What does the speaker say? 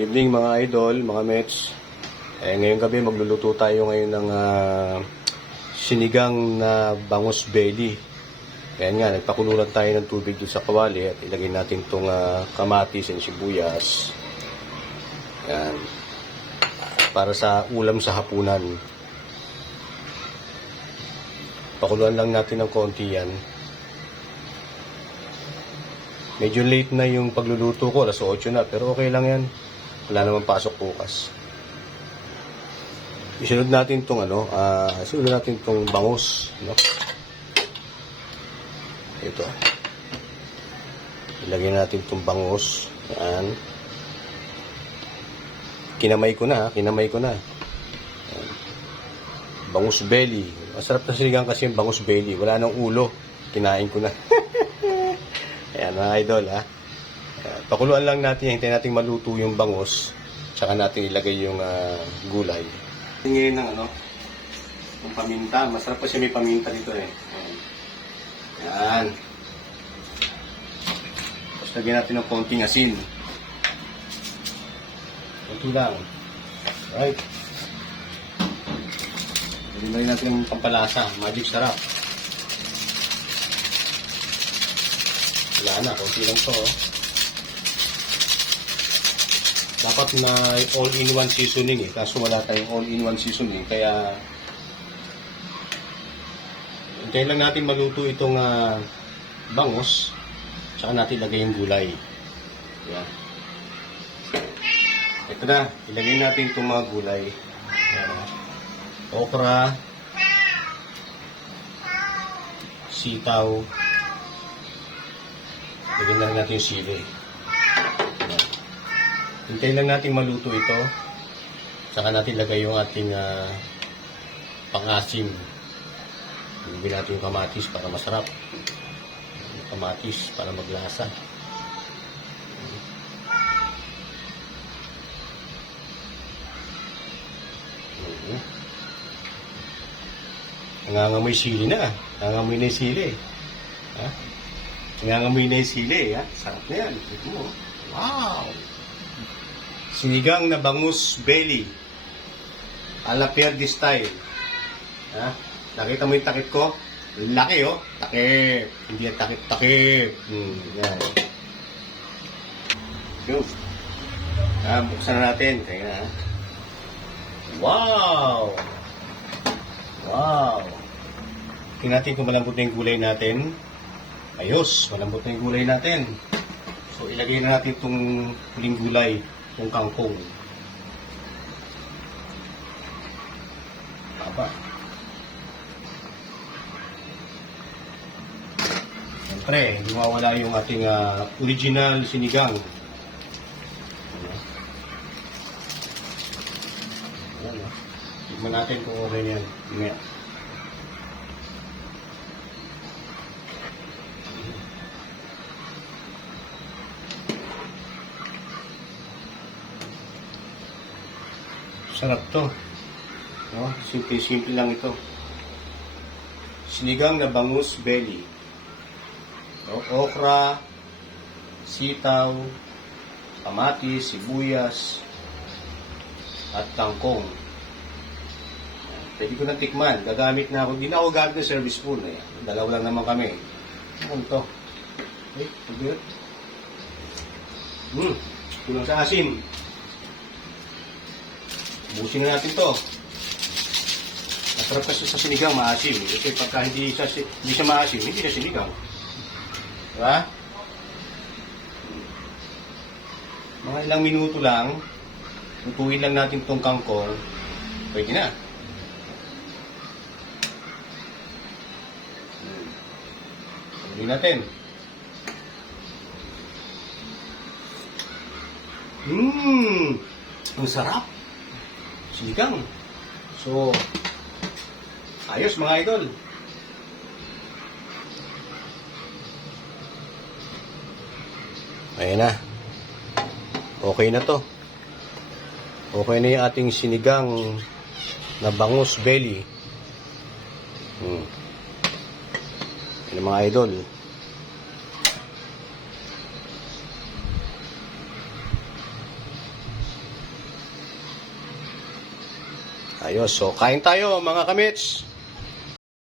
Evening mga idol, mga mets. Ngayong gabi magluluto tayo ngayon ng sinigang na bangus belly. Kaya nga, nagpakuluran tayo ng tubig doon sa kawali at ilagay natin itong kamatis and sibuyas. Yan. Para sa ulam sa hapunan. Pakuluan lang natin ng konti yan. Medyo late na yung pagluluto ko, alas 8 na, pero okay lang yan. Wala naman pasok bukas. Isunod natin itong bangus, no? Ito. Ilagay natin itong bangus. Yan. Kinamay ko na. Yan. Bangus belly. Masarap na sinigang kasi yung bangus belly. Wala nang ulo. Kinain ko na. Ayan mga idol, ha. Pakuluan lang natin, hintayin natin maluto yung bangus, tsaka natin ilagay yung gulay. Ngayon ng yung paminta. Masarap kasi may paminta dito eh. Ayan. Tapos lagyan natin ng konting asin. Ito lang. Right. Lagyan natin ng pampalasa. Magic sarap. Wala na, konti lang to. Dapat na all-in-one seasoning eh. Kaso wala tayong all-in-one seasoning. Kaya hintayin lang natin maluto itong bangus. Tsaka natin ilagay yung gulay. Yan. Ito na. Ilagay natin itong mga gulay. Yan. Okra. Sitaw. Lagyan na natin yung sili. Hintayin lang natin maluto ito. Saka natin lagay yung ating pang-asim. Lagyan natin yung kamatis para masarap. Yung kamatis para maglasa. Nangangamoy sili na. Nangangamoy na yung sili. Ha? Nangangamoy na yung sili. Ha? Sarap na yan. Ito mo. Wow! Sinigang na bangus belly. Ala Verde style. Ha? Nakita mo yung takip ko? Laki oh. Takip. Hindi yan takip-takip. Yan. Go. Buksan na natin. Kaya na. Wow! Wow! Tingnan natin kung malambot na yung gulay natin. Ayos. Malambot na yung gulay natin. So ilagay na natin itong huling gulay. Itong kangkong. Papa. Siyempre, hindi mawala yung ating original sinigang. Ayan. Tignan natin kung okay yan. Tingnan. Sarap to. No? Simple lang ito. Sinigang na bangus belly. Okra, sitaw, kamatis, sibuyas, at kangkong. Pwede ko na tikman. Gagamit na ako. Hindi na ako gamit ng service spoon. Dalawa lang naman kami. Ano to? Pagbirat. Kulang sa asin. Busin na natin to. Masarap kasi sa sinigang, maasim. Kasi pagka hindi siya maasim, hindi na sinigang. Diba? Mga ilang minuto lang, lutuin lang natin itong kangkong, pwede na. Pwede natin. Ang sarap. Sinigang. So, ayos mga idol. Ayan na. Okay na to. Okay na yung ating sinigang na bangus belly. Ayan mga idol. Ayos. So, kain tayo mga kamits.